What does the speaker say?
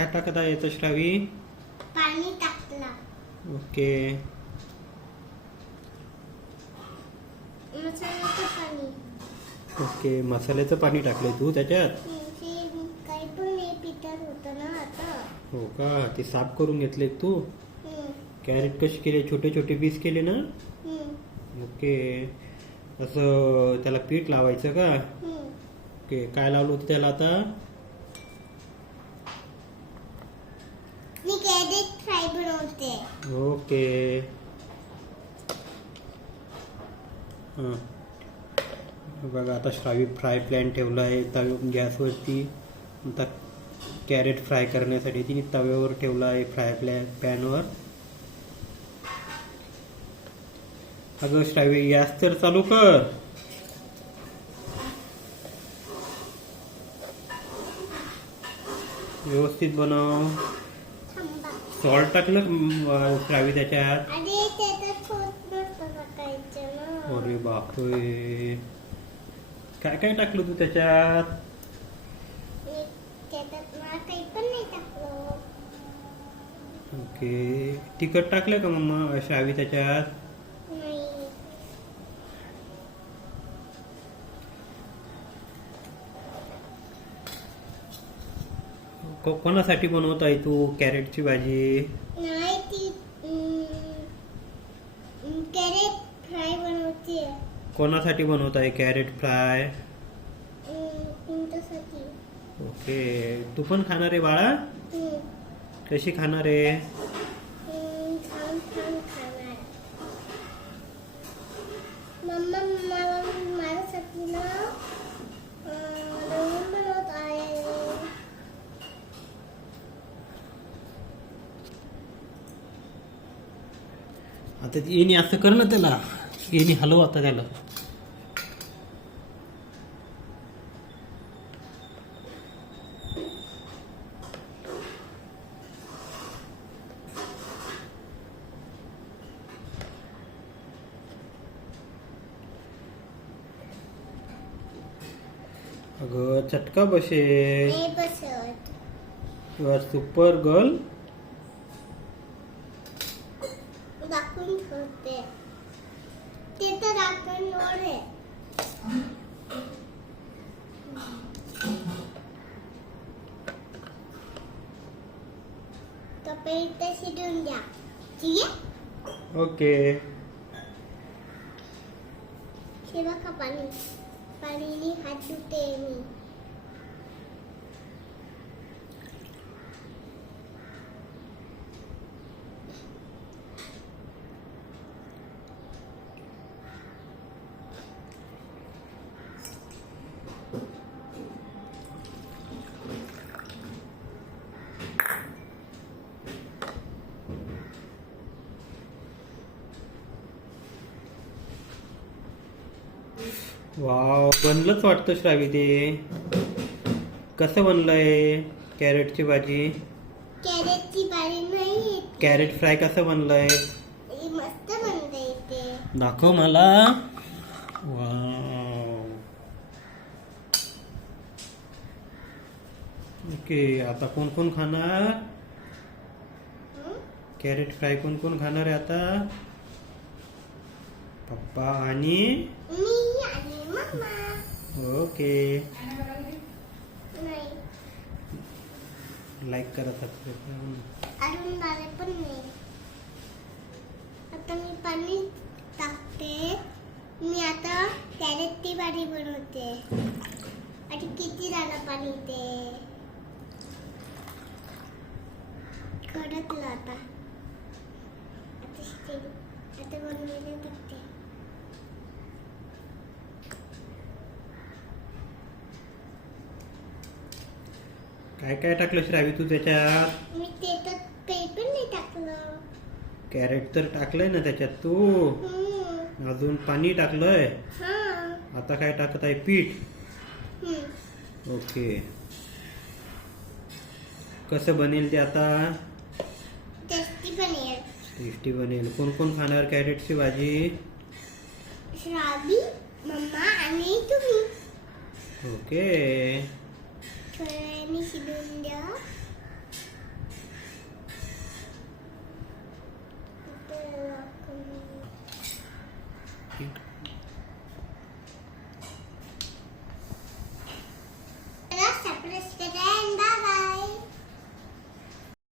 काय टाकत आहे याचं श्रावी? पाणी टाकला. ओके. मसाल्याचं पाणी. ओके, मसाल्याचं पाणी टाकलंय तू त्याच्यात? ते काही पण हे पिठात होतं ना आता. हो का, ते साफ करून घेतले तू? हम्म, कॅरेट कसे केले? छोटे छोटे पीस केले ना? हम्म, ओके. असं त्याला पीठ लावायचं का? हम्म. ओके, काय लावलं होतं त्याला आता? मी कॅरेट फ्राय बनवते. ओके. हां, बघा आता श्रावी फ्राय पॅन ठेवला आहे गॅसवरती. आता कॅरेट फ्राय करण्यासाठी तिने तव्यावर ठेवला आहे फ्राय पॅनवर. अगं श्रावी, गॅस तर चालू कर. व्यवस्थित बनव. थांबा. सॉल्ट टाकलं श्रावी त्याच्यात? अरे त्याच्यात सोड नसतं टाकायचं ना. अरे बापरे, काय काय टाकलं तू त्याच्यात? त्याच्यात मला काही पण नाही टाकलं. ओके. तिखट टाकलं का मम्मा श्रावी त्याच्यात? नाही. कोणासाठी बनवत आहे तू कॅरेटची भाजी? नाही ती कॅरेट फ्राय बनवते. कोणासाठी बनवत आहे कॅरेट फ्राय? तुमच्यासाठी. ओके. तू पण खाणार आहे बाळा? कशी खाणार आहे? छान छान खाणार. मम्मा मला माझ्यासाठी ना रंगून बनवत आहे. आता येणे असं कर ना त्याला. येणे हलव आता त्याला. अगं चटका बसेल. नाही बसत. You are super girl. दाखवून ठेवते. ते तर आपण आहे. तर शिजून द्या. ठीक आहे. ओके. हे बघा पाणी. पाणीने हात धुते मी. वाव, बनलंच वाटतं श्रावी ते. कसं बनलंय कॅरेटची भाजी? कॅरेटची भाजी नाही. कॅरेट फ्राय कसं बनलंय? मस्त बनते ते. दाखव मला. वाव. ओके, आता कोण कोण खाणार कॅरेट फ्राय? कोण कोण खाणार आहे आता? पप्पा आणि मी आणि मम्मा. ओके. नाही. लाईक करा, सबस्क्राईब. अजून झाले पण नाही. आता मी पाणी टाकते. मी आता कॅरेटची भाजी बनवते. आणि किती झालं पाणी ते कडकलं आता. आता बनवायला टाकते. काय काय टाकलं श्रावी तू त्याच्यात? मी त्याच्यात काही पण नाही टाकलं. कॅरेट तर टाकलंय ना त्याच्यात तू. हम्म. अजून पाणी टाकलंय. हा. आता काय टाकत आहे? पीठ. हम्म. ओके. कसं बनेल ते आता? टेस्टी बनेल. टेस्टी बनेल. कोण कोण खाणार कॅरेटची भाजी? श्रावी, मम्मा आणि तुम्ही. ओके. थोड्या वेळाने शिजवून द्या.